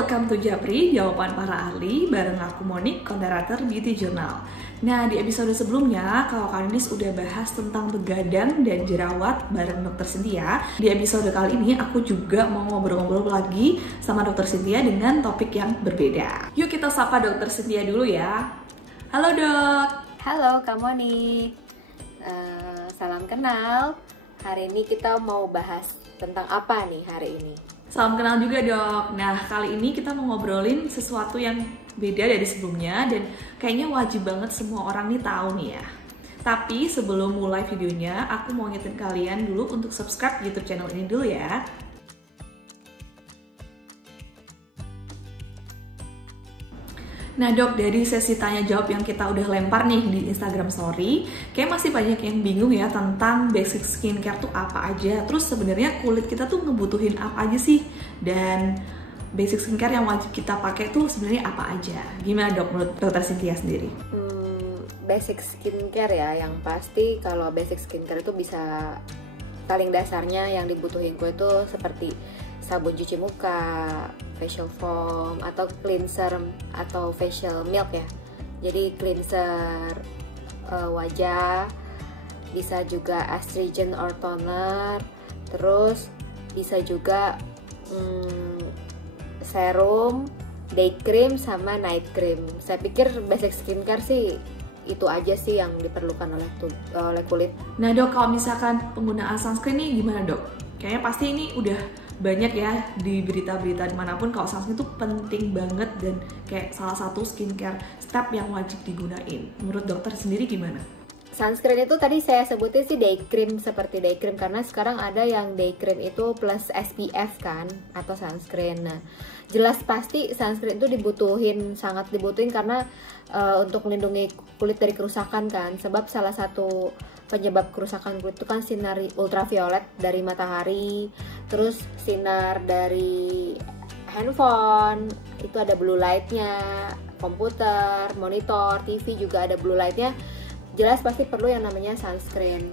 welcome to Japri, jawaban para ahli, bareng aku Monik, moderator Beauty Journal. Nah, di episode sebelumnya, Kak Kanis udah bahas tentang begadang dan jerawat bareng Dr. Cynthia. Di episode kali ini, aku juga mau ngobrol-ngobrol lagi sama Dr. Cynthia dengan topik yang berbeda. Yuk kita sapa Dr. Cynthia dulu ya. Halo dok. Halo Kak Monik, salam kenal. Hari ini kita mau bahas tentang apa nih hari ini? Salam kenal juga dok. Nah, kali ini kita mau ngobrolin sesuatu yang beda dari sebelumnya dan kayaknya wajib banget semua orang nih tahu nih ya. Tapi sebelum mulai videonya, aku mau ngingetin kalian dulu untuk subscribe YouTube channel ini dulu ya. Nah dok, dari sesi tanya jawab yang kita udah lempar nih di Instagram Story, kayak masih banyak yang bingung ya tentang basic skincare tuh apa aja. Terus sebenarnya kulit kita tuh ngebutuhin apa aja sih? Dan basic skincare yang wajib kita pakai tuh sebenarnya apa aja? Gimana dok menurut Dr. Cynthia sendiri? Basic skincare ya, yang pasti kalau basic skincare itu bisa paling dasarnya yang dibutuhin gue itu seperti sabun cuci muka, facial foam, atau cleanser atau facial milk ya. Jadi cleanser wajah, bisa juga astringent or toner, terus bisa juga serum, day cream, sama night cream. Saya pikir basic skincare sih itu aja sih yang diperlukan oleh kulit. Nah dok, kalau misalkan penggunaan sunscreen nih gimana dok? Kayaknya pasti ini udah banyak ya di berita-berita dimanapun kalau sunscreen itu penting banget dan kayak salah satu skincare step yang wajib digunain. Menurut dokter sendiri gimana? Sunscreen itu tadi saya sebutin sih day cream, seperti day cream karena sekarang ada yang day cream itu plus SPF kan atau sunscreen. Nah, jelas pasti sunscreen itu sangat dibutuhin karena untuk melindungi kulit dari kerusakan kan. Sebab salah satu penyebab kerusakan kulit itu kan sinar ultraviolet dari matahari, terus sinar dari handphone, itu ada blue light-nya, komputer, monitor, TV juga ada blue light-nya. Jelas pasti perlu yang namanya sunscreen.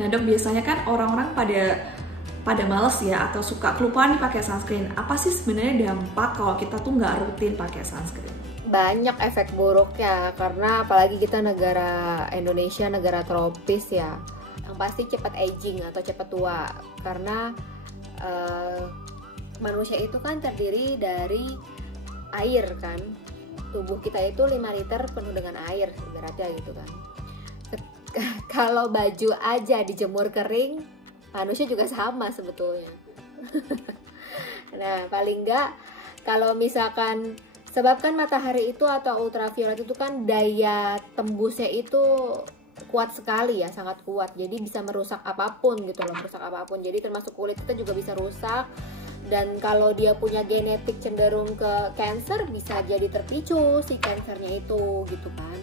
Nah dok, biasanya kan orang-orang pada males ya atau suka kelupaan nih pakai sunscreen. Apa sih sebenarnya dampak kalau kita tuh nggak rutin pakai sunscreen? Banyak efek buruknya karena apalagi kita negara Indonesia, negara tropis ya, yang pasti cepat aging atau cepat tua karena manusia itu kan terdiri dari air kan. Tubuh kita itu 5 liter penuh dengan air ibaratnya gitu kan. Kalau baju aja dijemur kering, manusia juga sama sebetulnya. Nah paling enggak kalau misalkan, sebab kan matahari itu atau ultraviolet itu kan daya tembusnya itu kuat sekali ya, sangat kuat. Jadi bisa merusak apapun gitu loh, merusak apapun. Jadi termasuk kulit kita juga bisa rusak. Dan kalau dia punya genetik cenderung ke cancer, bisa jadi terpicu si cancernya itu gitu kan.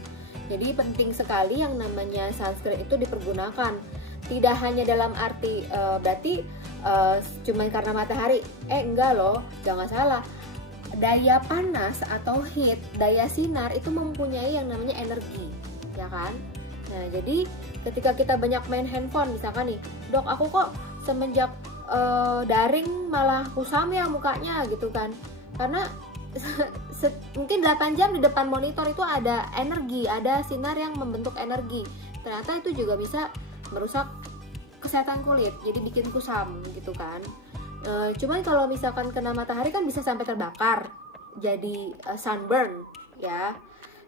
Jadi penting sekali yang namanya sunscreen itu dipergunakan. Tidak hanya dalam arti berarti cuma karena matahari. Enggak loh, jangan salah. Daya panas atau heat, daya sinar itu mempunyai yang namanya energi, ya kan? Nah, jadi ketika kita banyak main handphone, misalkan nih, dok aku kok semenjak daring malah kusam ya mukanya gitu kan? Karena mungkin 8 jam di depan monitor itu ada energi, ada sinar yang membentuk energi. Ternyata itu juga bisa merusak kesehatan kulit, jadi bikin kusam gitu kan? Cuman kalau misalkan kena matahari kan bisa sampai terbakar, jadi sunburn ya.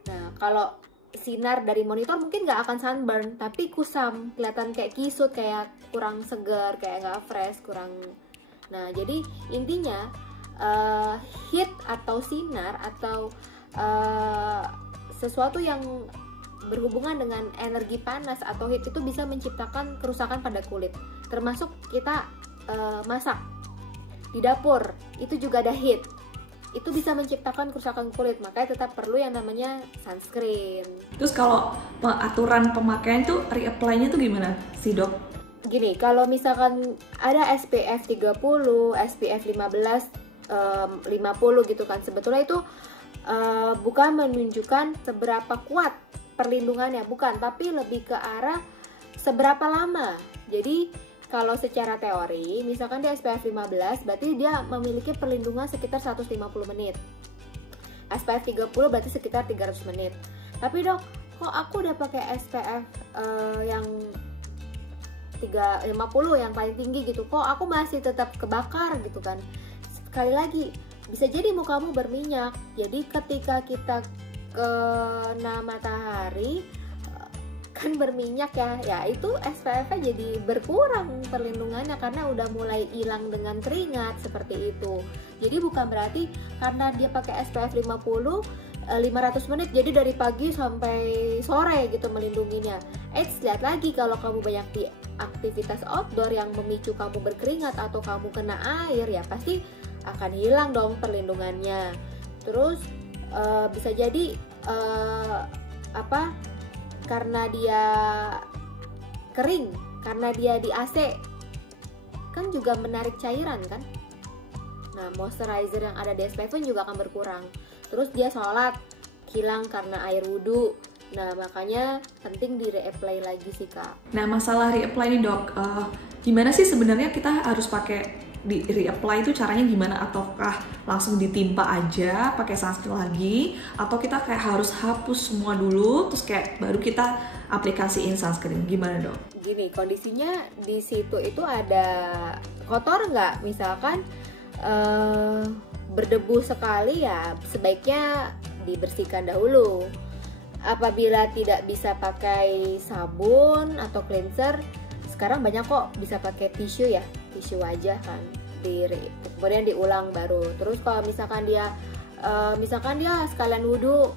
Nah kalau sinar dari monitor mungkin nggak akan sunburn, tapi kusam, kelihatan kayak kisut, kayak kurang segar, kayak nggak fresh, kurang. Nah jadi intinya heat atau sinar atau sesuatu yang berhubungan dengan energi panas atau heat itu bisa menciptakan kerusakan pada kulit. Termasuk kita masak di dapur, itu juga ada heat, itu bisa menciptakan kerusakan kulit. Makanya tetap perlu yang namanya sunscreen. Terus kalau aturan pemakaian tuh reapply-nya tuh gimana sih dok? Gini, kalau misalkan ada SPF 30, SPF 15, 50 gitu kan, sebetulnya itu bukan menunjukkan seberapa kuat perlindungannya, bukan, tapi lebih ke arah seberapa lama. Jadi kalau secara teori, misalkan dia SPF 15, berarti dia memiliki perlindungan sekitar 150 menit. SPF 30 berarti sekitar 300 menit. Tapi dok, kok aku udah pakai SPF yang 50 yang paling tinggi gitu, kok aku masih tetap kebakar gitu kan? Sekali lagi, bisa jadi mukamu berminyak. Jadi ketika kita kena matahari kan berminyak ya itu SPF-nya jadi berkurang perlindungannya karena udah mulai hilang dengan keringat seperti itu. Jadi bukan berarti karena dia pakai SPF 500 menit jadi dari pagi sampai sore gitu melindunginya. Lihat lagi kalau kamu banyak di aktivitas outdoor yang memicu kamu berkeringat atau kamu kena air, ya pasti akan hilang dong perlindungannya. Terus bisa jadi karena dia kering, karena dia di AC kan juga menarik cairan kan. Nah, moisturizer yang ada di SPF juga akan berkurang. Terus dia sholat hilang karena air wudhu. Nah, makanya penting di reapply lagi sih kak. Nah, masalah reapply nih dok, gimana sih sebenarnya kita harus pakai di reapply itu caranya gimana? Ataukah langsung ditimpa aja pakai sunscreen lagi, atau kita kayak harus hapus semua dulu terus kayak baru kita aplikasiin sunscreen? Gimana dok? Gini, kondisinya di situ itu ada kotor nggak? Misalkan berdebu sekali ya sebaiknya dibersihkan dahulu. Apabila tidak bisa pakai sabun atau cleanser, sekarang banyak kok bisa pakai tisu ya, tisu aja kan, kemudian diulang baru. Terus kalau misalkan dia sekalian wudhu,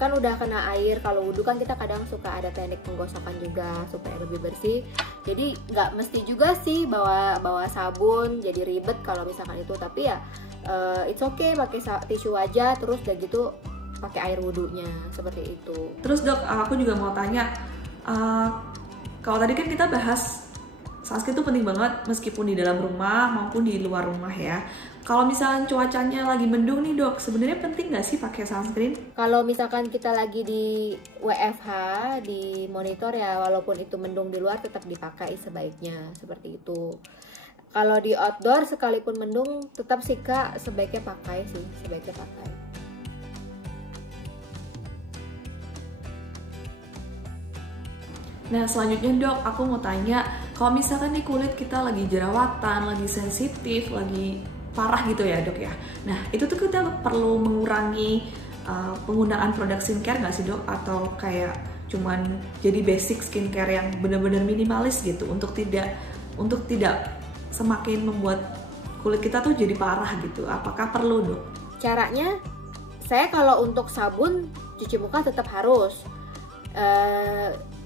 kan udah kena air. Kalau wudhu kan kita kadang suka ada teknik penggosokan juga supaya lebih bersih. Jadi nggak mesti juga sih bawa sabun, jadi ribet kalau misalkan itu. Tapi ya it's okay pakai tisu aja, terus udah gitu pakai air wudhunya seperti itu. Terus dok, aku juga mau tanya, kalau tadi kan kita bahas sunscreen itu penting banget meskipun di dalam rumah maupun di luar rumah ya. Kalau misalnya cuacanya lagi mendung nih dok, sebenarnya penting nggak sih pakai sunscreen? Kalau misalkan kita lagi di WFH, di monitor ya, walaupun itu mendung di luar tetap dipakai sebaiknya seperti itu. Kalau di outdoor sekalipun mendung tetap sih kak sebaiknya pakai. Nah selanjutnya dok, aku mau tanya, kalau misalkan nih kulit kita lagi jerawatan, lagi sensitif, lagi parah gitu ya dok ya. Nah itu tuh kita perlu mengurangi penggunaan produk skincare nggak sih dok? Atau kayak cuman jadi basic skincare yang benar-benar minimalis gitu untuk tidak semakin membuat kulit kita tuh jadi parah gitu. Apakah perlu dok? Caranya, saya kalau untuk sabun cuci muka tetap harus.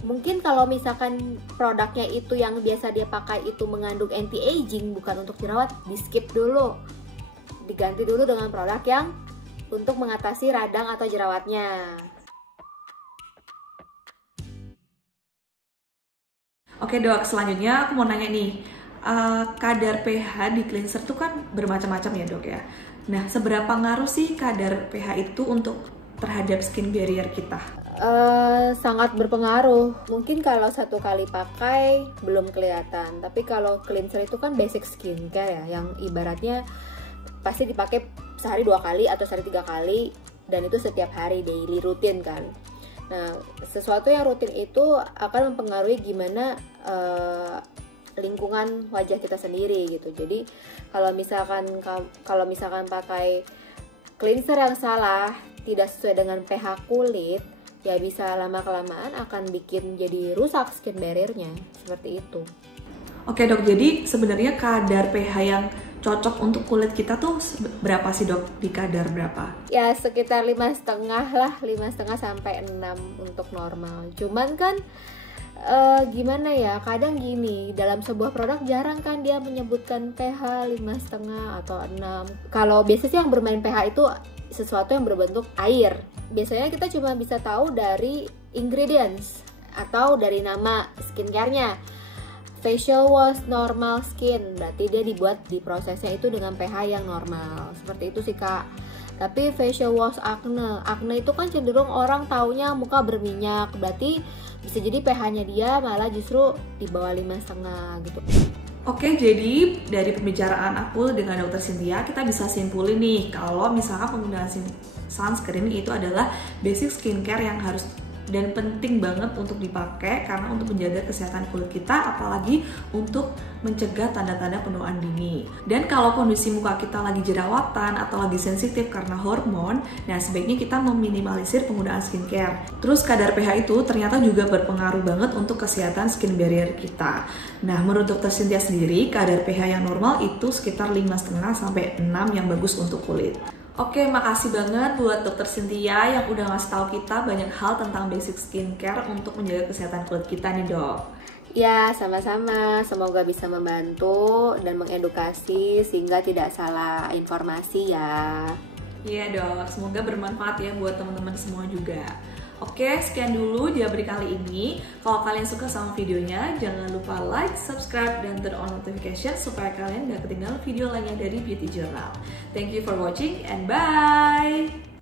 Mungkin kalau misalkan produknya itu yang biasa dia pakai itu mengandung anti-aging, bukan untuk jerawat, di skip dulu, diganti dulu dengan produk yang untuk mengatasi radang atau jerawatnya. Oke dok, selanjutnya aku mau nanya nih, kadar pH di cleanser tuh kan bermacam-macam ya dok ya. Nah seberapa ngaruh sih kadar pH itu untuk terhadap skin barrier kita? Sangat berpengaruh. Mungkin kalau satu kali pakai belum kelihatan, tapi kalau cleanser itu kan basic skincare ya, yang ibaratnya pasti dipakai sehari 2 kali atau sehari 3 kali, dan itu setiap hari, daily rutin kan. Nah, sesuatu yang rutin itu akan mempengaruhi gimana lingkungan wajah kita sendiri gitu. Jadi kalau misalkan pakai cleanser yang salah, tidak sesuai dengan pH kulit, ya bisa lama-kelamaan akan bikin jadi rusak skin barrier-nya, seperti itu. Oke dok, jadi sebenarnya kadar pH yang cocok untuk kulit kita tuh berapa sih dok? Di kadar berapa? Ya sekitar 5,5 lah, 5,5 sampai 6 untuk normal. Cuman kan gimana ya, kadang gini, dalam sebuah produk jarang kan dia menyebutkan pH 5,5 atau 6. Kalau biasanya yang bermain pH itu sesuatu yang berbentuk air. Biasanya kita cuma bisa tahu dari ingredients atau dari nama skincare-nya. facial wash normal skin, berarti dia dibuat di prosesnya itu dengan pH yang normal. Seperti itu sih Kak. Tapi facial wash acne itu kan cenderung orang taunya muka berminyak, berarti bisa jadi pH-nya dia malah justru di bawah 5,5 gitu. Oke, jadi dari pembicaraan aku dengan Dr. Cynthia, kita bisa simpulin nih kalau misalkan penggunaan sunscreen itu adalah basic skincare yang harus dan penting banget untuk dipakai karena untuk menjaga kesehatan kulit kita, apalagi untuk mencegah tanda-tanda penuaan dini. Dan kalau kondisi muka kita lagi jerawatan atau lagi sensitif karena hormon, nah sebaiknya kita meminimalisir penggunaan skincare. Terus kadar pH itu ternyata juga berpengaruh banget untuk kesehatan skin barrier kita. Nah, menurut Dr. Cynthia sendiri, kadar pH yang normal itu sekitar 5,5 sampai 6 yang bagus untuk kulit. Oke, makasih banget buat Dr. Cynthia yang udah ngasih tahu kita banyak hal tentang basic skincare untuk menjaga kesehatan kulit kita nih, Dok. Ya, sama-sama. Semoga bisa membantu dan mengedukasi sehingga tidak salah informasi ya. Iya, Dok. Semoga bermanfaat ya buat teman-teman semua juga. Oke, sekian dulu Jabri kali ini. Kalau kalian suka sama videonya, jangan lupa like, subscribe, dan turn on notification supaya kalian gak ketinggalan video lainnya dari Beauty Journal. Thank you for watching and bye!